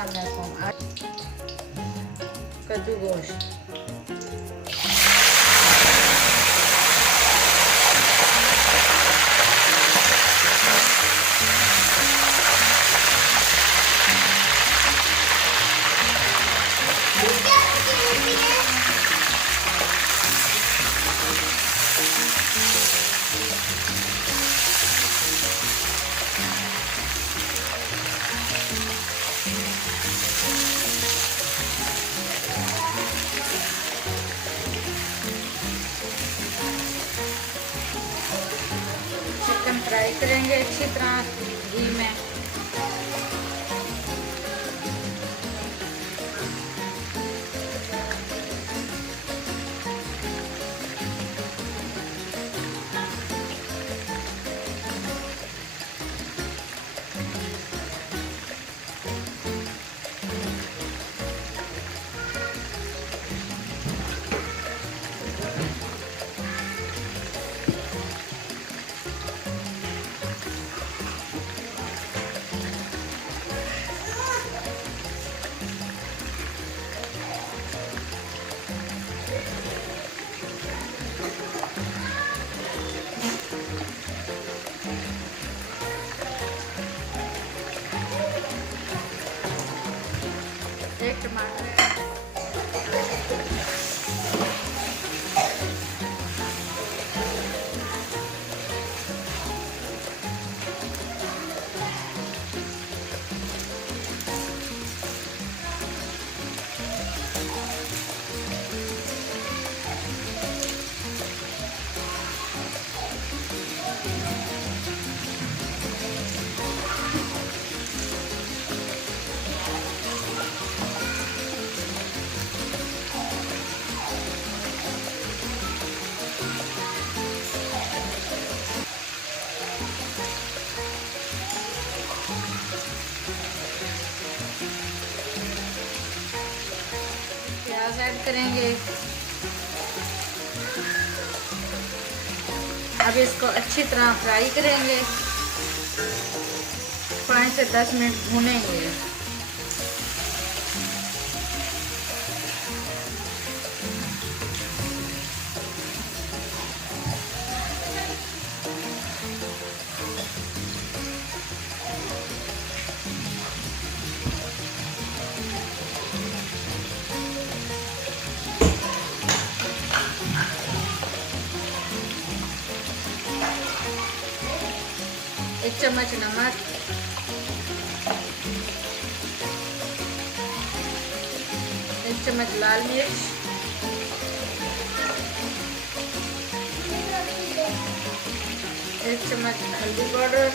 सामने रखो आज कद्दू गोश्त। चिकन फ्राई करेंगे अच्छी तरह घी में। एक टमाटर, प्याज ऐड करेंगे। अब इसको अच्छी तरह फ्राई करेंगे, 5 से 10 मिनट भूनेंगे। एक चम्मच नमक, एक चम्मच लाल मिर्च, एक चम्मच हल्दी पाउडर,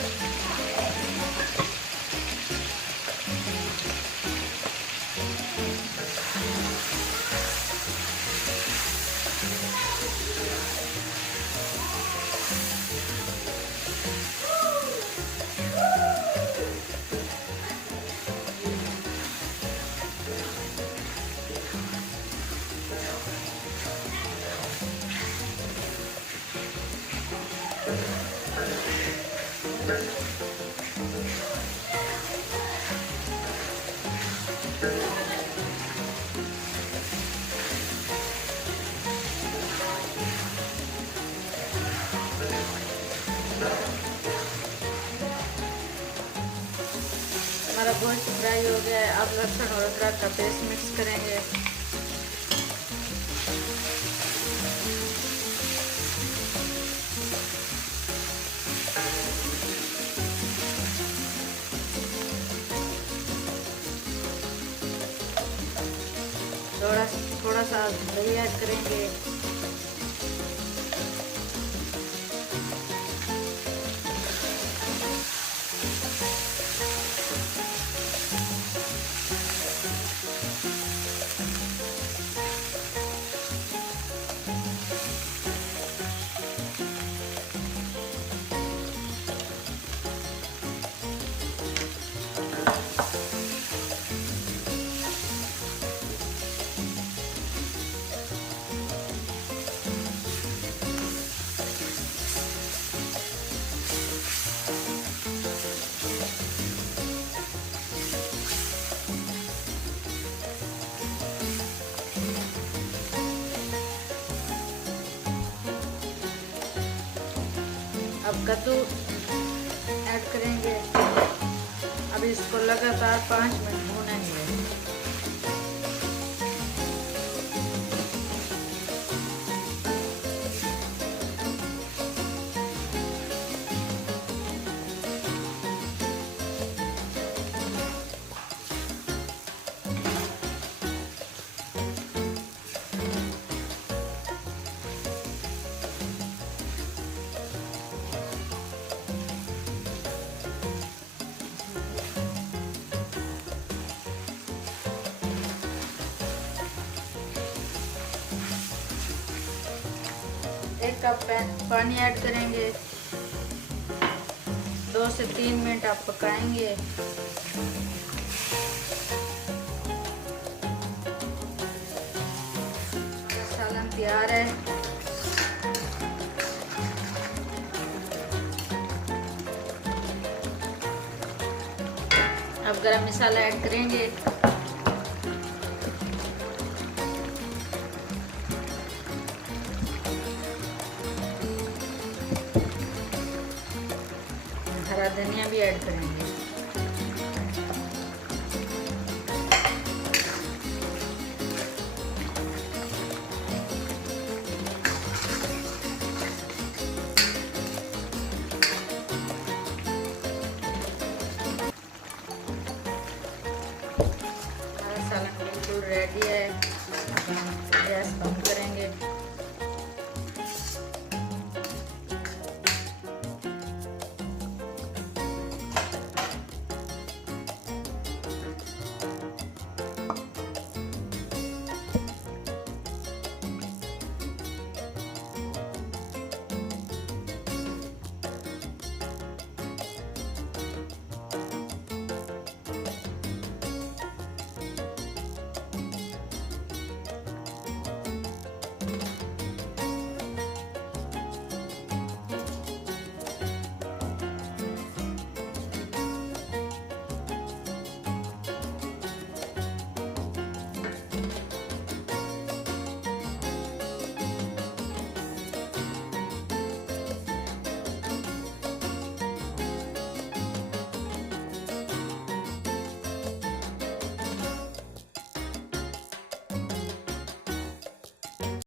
हमारा गोश्त फ्राई हो गया है। अब लहसुन और अदरक का पेस्ट मिक्स करेंगे। थोड़ा सा दही ऐड करेंगे। अब कद्दू ऐड करेंगे। अब इसको लगातार 5 मिनट भूनेंगे। एक कप पानी ऐड करेंगे। 2 से 3 मिनट आप पकाएंगे। सालन तैयार है। अब गरम मसाला ऐड करेंगे। हरा धनिया भी ऐड करेंगे। हमारा सालन बिल्कुल रेडी है। गैस बंद